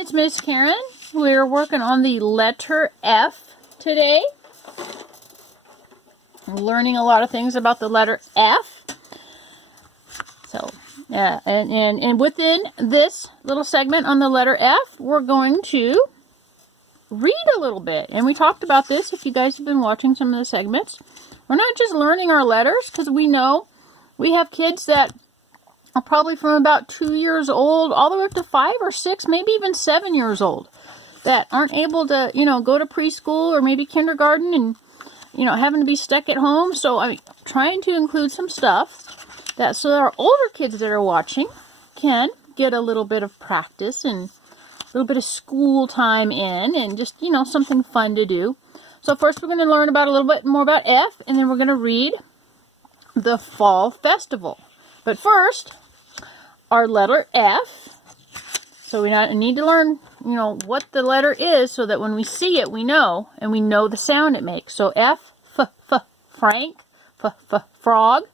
it's Miss Karen. We're working on the letter F today. We're learning a lot of things about the letter F. So, yeah, and within this little segment on the letter F, we're going to read a little bit. And we talked about this if you guys have been watching some of the segments. We're not just learning our letters, because we know we have kids that are probably from about 2 years old all the way up to 5 or 6, maybe even 7 years old, that aren't able to, go to preschool or maybe kindergarten and, having to be stuck at home. So I'm trying to include some stuff that so our older kids that are watching can get a little bit of practice and a little bit of school time in and just, something fun to do. So first we're going to learn about a little bit more about F, and then we're going to read the Fall Festival. But first, our letter F. So we need to learn, what the letter is so that when we see it, we know, and we know the sound it makes. So F, Frank, frog.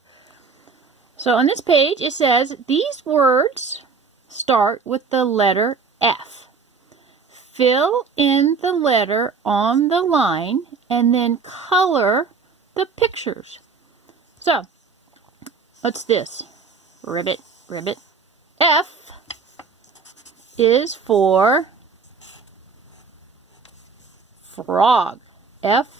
So on this page, it says, these words start with the letter F. Fill in the letter on the line and then color the pictures. So, what's this? Ribbit. F is for frog. F-R-O-G.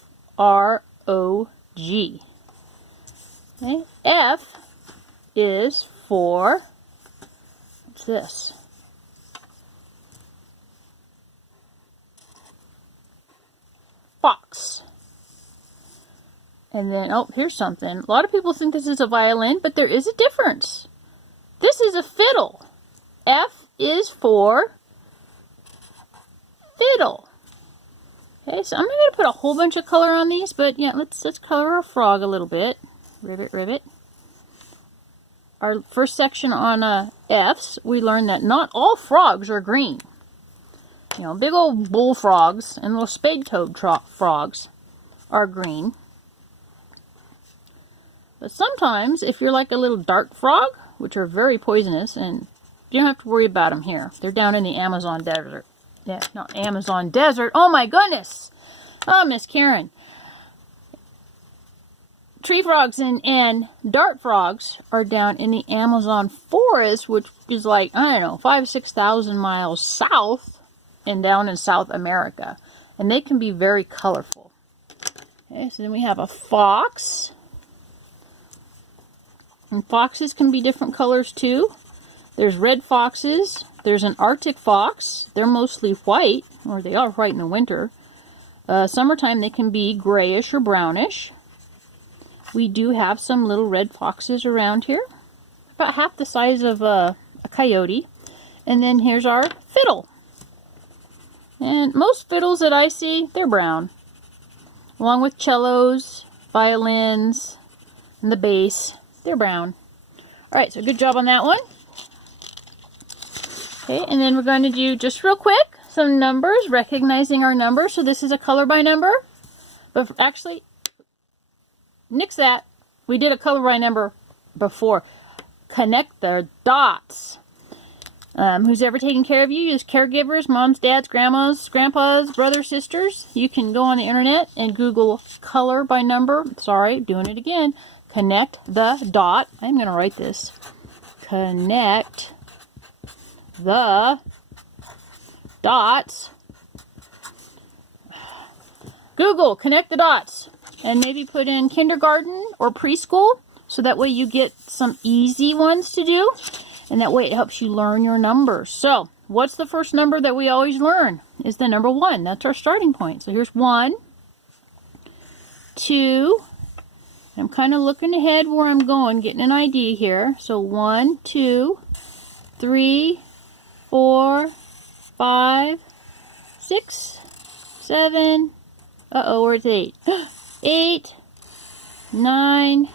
Okay. F is for, what's this? Fox. And then, oh, here's something. A lot of people think this is a violin, but there is a difference. This is a fiddle. F is for fiddle. Okay, so I'm not going to put a whole bunch of color on these, but yeah, let's color a frog a little bit. Ribbit. Our first section on F's, we learned that not all frogs are green. Big old bullfrogs and little spade-toed frogs are green. But sometimes, if you're like a little dart frog, which are very poisonous, and you don't have to worry about them here. They're down in the Amazon desert. Yeah, not Amazon desert. Oh my goodness! Oh, Miss Karen. Tree frogs and dart frogs are down in the Amazon forest, which is like, 5,000-6,000 miles south and down in South America. And they can be very colorful. Okay, so then we have a fox. And foxes can be different colors too. There's red foxes. There's an Arctic fox. They're mostly white, or they are white in the winter. Summertime they can be grayish or brownish. We do have some little red foxes around here. About half the size of a coyote. And then here's our fiddle. And most fiddles that I see, they're brown. Along with cellos, violins, and the bass. They're brown. Alright, so good job on that one. Okay, and then we're going to do, just real quick, some numbers, recognizing our numbers. So this is a color by number. But actually, nix that. We did a color by number before. Connect the dots. Who's ever taken care of you? As caregivers, moms, dads, grandmas, grandpas, brothers, sisters. You can go on the internet and Google color by number. Sorry, doing it again. Connect the dot. I'm going to write this. Connect the dots. Google, connect the dots. And maybe put in kindergarten or preschool. So that way you get some easy ones to do. And that way it helps you learn your numbers. So, what's the first number that we always learn? Is the number 1. That's our starting point. So here's 1, 2. I'm kind of looking ahead where I'm going, getting an idea here. So 1, 2, 3, 4, 5, 6, 7. Uh-oh, where's 8? 8, 9,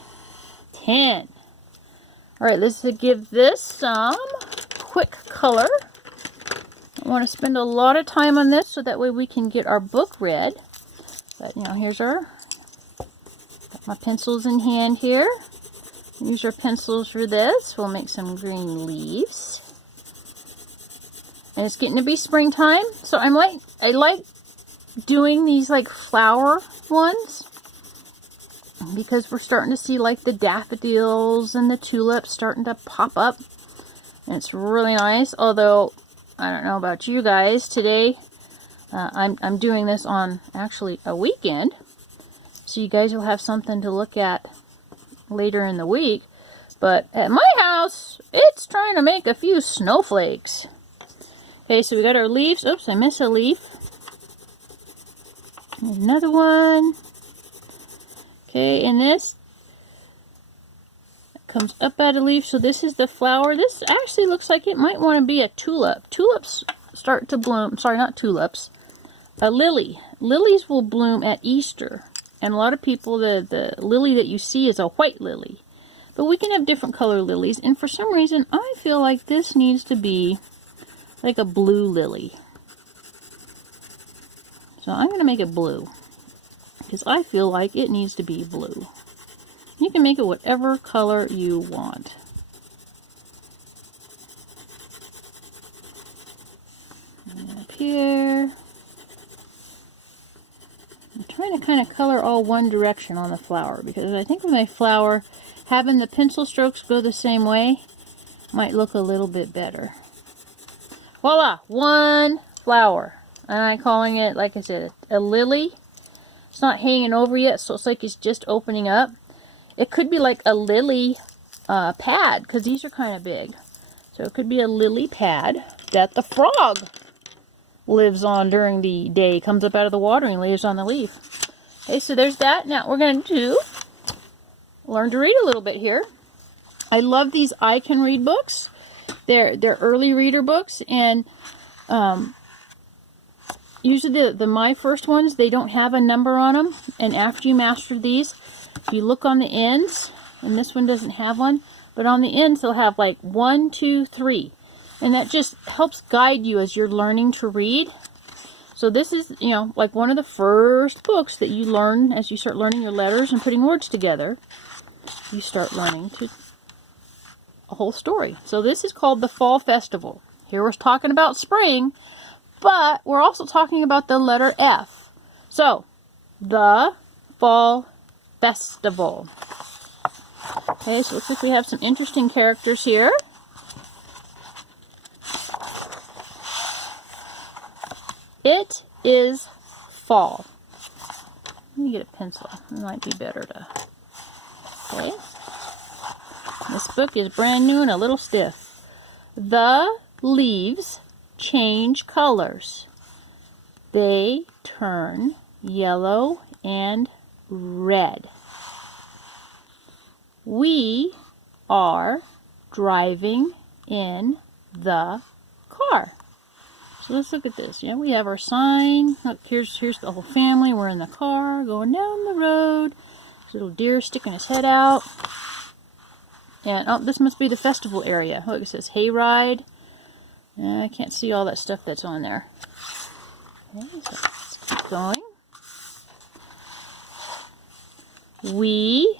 10. Alright, let's give this some quick color. I want to spend a lot of time on this so that way we can get our book read. But, here's got my pencils in hand here. Use our pencils for this. We'll make some green leaves. And it's getting to be springtime. So I like doing these like flower ones, because we're starting to see like the daffodils and the tulips starting to pop up. And it's really nice. Although, I don't know about you guys, today I'm doing this on actually a weekend. So you guys will have something to look at later in the week. But at my house, it's trying to make a few snowflakes. Okay, so we got our leaves. Oops, I missed a leaf. There's another one. Okay, and this comes up out of leaf. So this is the flower. This actually looks like it might want to be a tulip. Tulips start to bloom. Sorry, not tulips. A lily. Lilies will bloom at Easter. And a lot of people, the lily that you see is a white lily. But we can have different color lilies. And for some reason, I feel like this needs to be like a blue lily. So I'm going to make it blue, because I feel like it needs to be blue. You can make it whatever color you want. And up here. I'm trying to kind of color all one direction on the flower, because I think with my flower, having the pencil strokes go the same way might look a little bit better. Voila! One flower. And I'm calling it, like I said, a lily. It's not hanging over yet, so it's like it's just opening up. It could be like a lily pad, because these are kind of big. So it could be a lily pad that the frog lives on during the day. Comes up out of the water and lives on the leaf. Okay, so there's that. Now we're going to learn to read a little bit here. I love these I Can Read books. They're early reader books, and usually the My First ones, they don't have a number on them. And after you master these, if you look on the ends, and this one doesn't have one, but on the ends they'll have like 1, 2, 3. And that just helps guide you as you're learning to read. So this is, you know, like one of the first books that you learn as you start learning your letters and putting words together. You start learning a whole story. So this is called the Fall Festival. Here we're talking about spring, but we're also talking about the letter F. So, the Fall Festival. Okay, so it looks like we have some interesting characters here. It is fall. Let me get a pencil. It might be better to... Okay. This book is brand new and a little stiff. The leaves change colors. They turn yellow and red. We are driving in the car. So let's look at this. Yeah, we have our sign. Look, here's the whole family. We're in the car going down the road. This little deer sticking his head out. And oh, this must be the festival area. Look, it says hayride. I can't see all that stuff that's on there. Okay, so let's keep going. We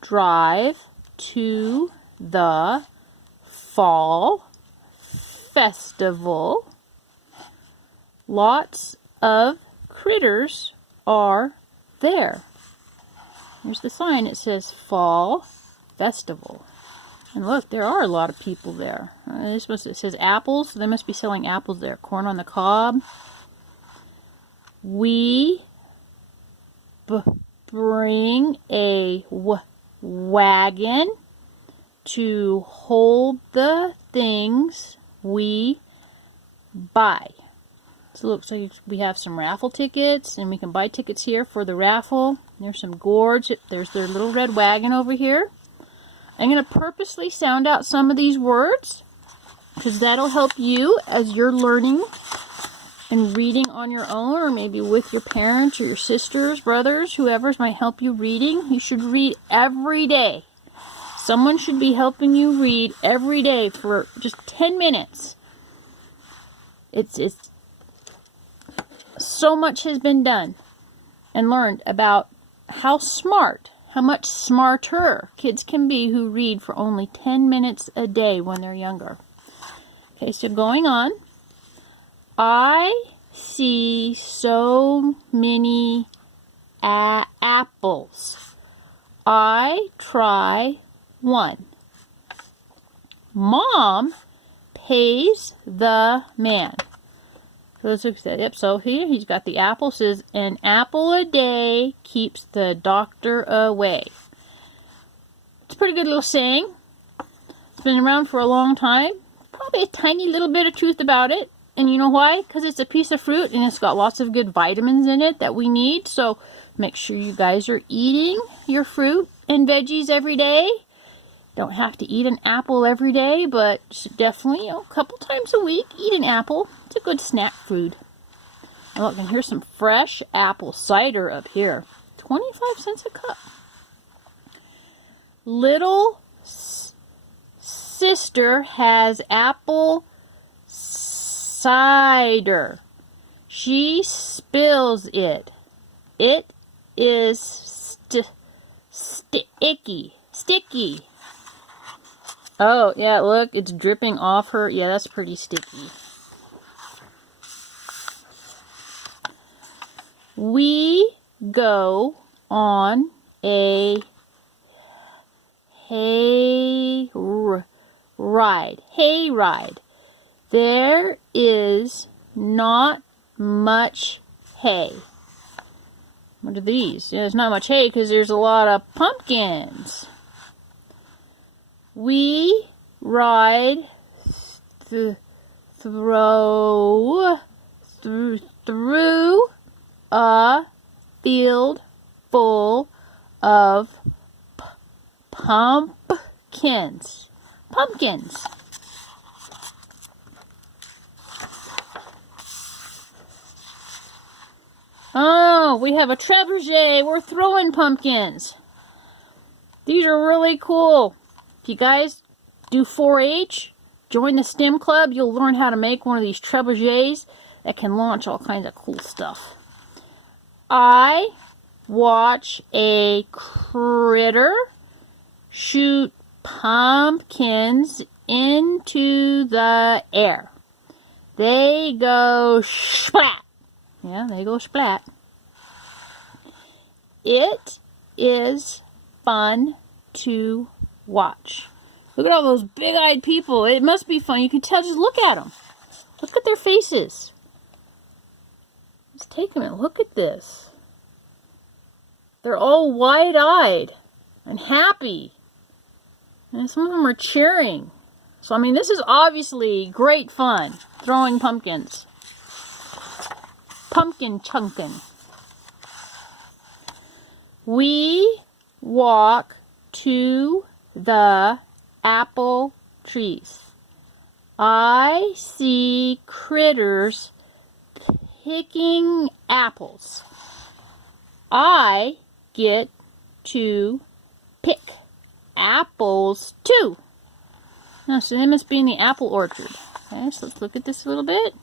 drive to the fall festival. Lots of critters are there. Here's the sign. It says Fall Festival. And look, there are a lot of people there. It says apples. So they must be selling apples there. Corn on the cob. We bring a wagon to hold the things we buy. So it looks like we have some raffle tickets, and we can buy tickets here for the raffle. There's some gourds. There's their little red wagon over here. I'm going to purposely sound out some of these words, because that'll help you as you're learning and reading on your own, or maybe with your parents or your sisters, brothers, whoever might help you reading. You should read every day. Someone should be helping you read every day for just 10 minutes. It's so much has been done and learned about how much smarter kids can be who read for only 10 minutes a day when they're younger. Okay, so going on. I see so many apples. I try one. Mom pays the man. So let's look at that. Yep, so here he's got the apple. Says, an apple a day keeps the doctor away. It's a pretty good little saying. It's been around for a long time. Probably a tiny little bit of truth about it. And you know why? Because it's a piece of fruit and it's got lots of good vitamins in it that we need. So make sure you guys are eating your fruit and veggies every day. Don't have to eat an apple every day, but definitely a couple times a week, eat an apple. It's a good snack food. And look, and here's some fresh apple cider up here. 25 cents a cup. Little sister has apple cider. She spills it. It is sticky. Oh, yeah, look, it's dripping off her. Yeah, that's pretty sticky. We go on a hayride. There is not much hay. What are these? There's not much hay because there's a lot of pumpkins. We ride through a field full of pumpkins. Oh, we have a trebuchet. We're throwing pumpkins. These are really cool. If you guys do 4-H, join the STEM club, you'll learn how to make one of these trebuchets that can launch all kinds of cool stuff. I watch a critter shoot pumpkins into the air. They go splat. Yeah, they go splat. It is fun to watch. Look at all those big-eyed people. It must be fun. You can tell. Just look at them. Look at their faces. Let's take a minute. Look at this. They're all wide-eyed and happy. And some of them are cheering. So, I mean, this is obviously great fun. Throwing pumpkins. Pumpkin chunking. We walk to the apple trees. I see critters picking apples. I get to pick apples too. Now, so they must be in the apple orchard. Okay, so let's look at this a little bit.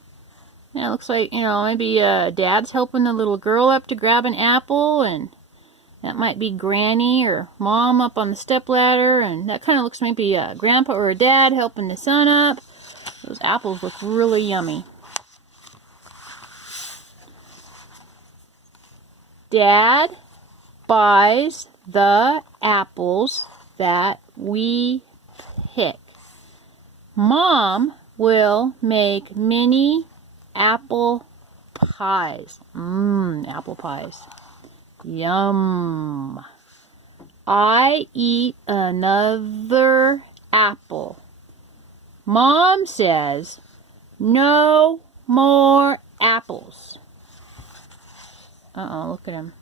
Yeah, it looks like, you know, maybe Dad's helping the little girl up to grab an apple, and that might be Granny or Mom up on the stepladder, and that kind of looks maybe a Grandpa or a Dad helping the son up. Those apples look really yummy. Dad buys the apples that we pick. Mom will make mini apple pies. Apple pies. Yum. I eat another apple. Mom says, no more apples. Uh-oh, look at him.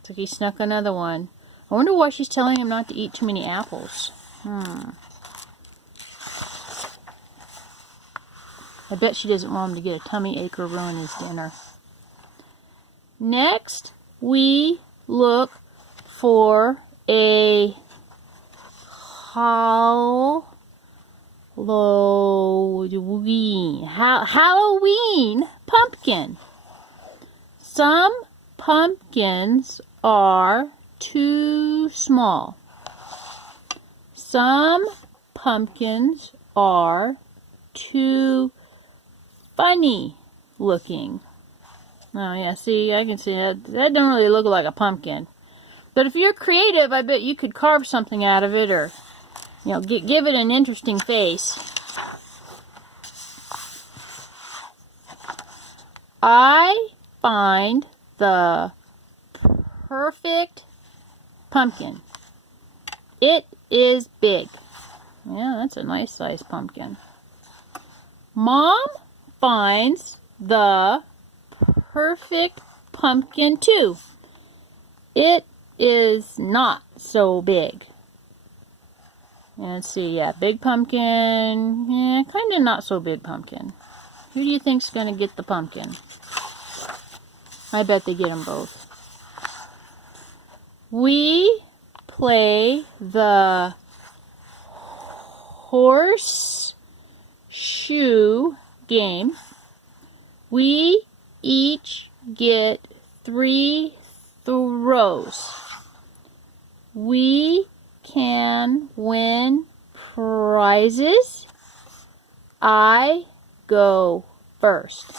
It's like he snuck another one. I wonder why she's telling him not to eat too many apples. I bet she doesn't want him to get a tummy ache or ruin his dinner. Next, we look for a Halloween pumpkin. Some pumpkins are too small. Some pumpkins are too funny looking. Oh yeah, see, I can see that. That doesn't really look like a pumpkin. But if you're creative, I bet you could carve something out of it, or, you know, give it an interesting face. I find the perfect pumpkin. It is big. Yeah, that's a nice sized pumpkin. Mom finds the perfect pumpkin too. It is not so big. Let's see, yeah, big pumpkin, yeah, kind of not so big pumpkin. Who do you think's going to get the pumpkin? I bet they get them both. We play the horseshoe game. We each get 3 throws. We can win prizes. I go first.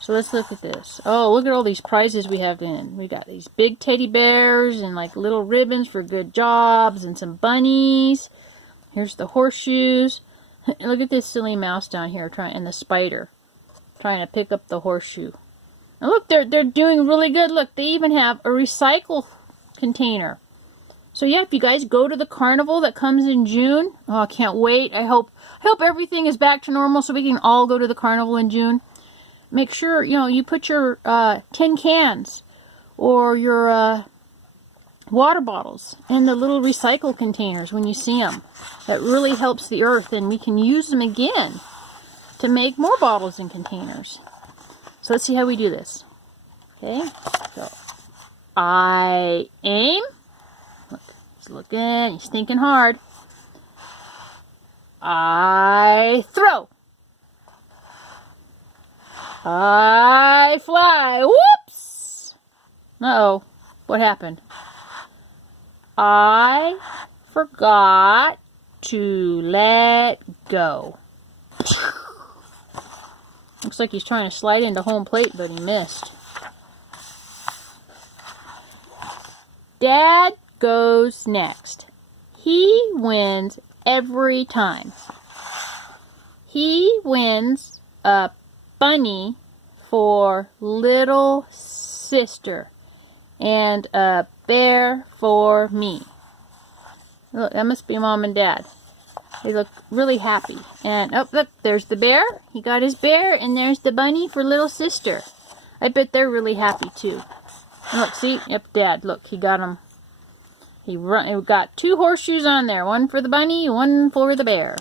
So let's look at this. Oh, look at all these prizes we have in. We got these big teddy bears and like little ribbons for good jobs and some bunnies. Here's the horseshoes. Look at this silly mouse down here and the spider trying to pick up the horseshoe. And look, they're doing really good. Look, they even have a recycle container. So yeah, if you guys go to the carnival that comes in June, oh, I can't wait. I hope everything is back to normal so we can all go to the carnival in June. Make sure, you know, you put your tin cans or your water bottles in the little recycle containers when you see them. That really helps the earth, and we can use them again to make more bottles and containers. So let's see how we do this. Okay, so I aim. Look, he's looking, he's thinking hard. I throw. I fly. Whoops! Uh-oh. What happened? I forgot to let go. Looks like he's trying to slide into home plate, but he missed. Dad goes next. He wins every time. He wins a bunny for little sister and a bear for me. Look, that must be Mom and Dad. They look really happy. And oh, look, there's the bear. He got his bear, and there's the bunny for little sister. I bet they're really happy too. And look, see? Yep, Dad. Look, he got him. He got 2 horseshoes on there. One for the bunny, one for the bear.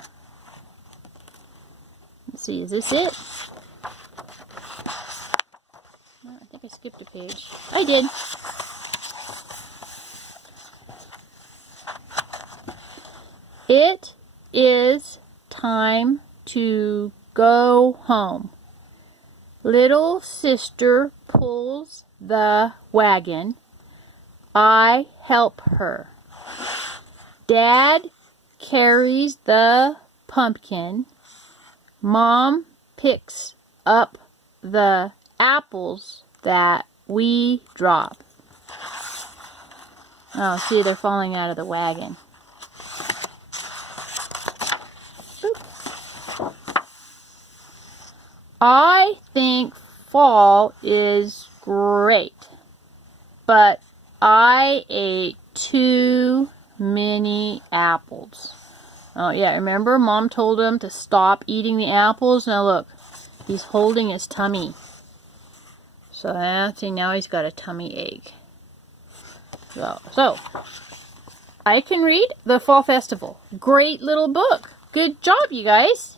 Let's see, is this it? Oh, I think I skipped a page. I did. It is time to go home. Little sister pulls the wagon. I help her. Dad carries the pumpkin. Mom picks up the apples that we drop. Oh, see, they're falling out of the wagon. I think fall is great, but I ate too many apples. Oh yeah, remember Mom told him to stop eating the apples? Now look, he's holding his tummy. So see, now he's got a tummy ache. So I Can Read The Fall Festival. Great little book. Good job, you guys.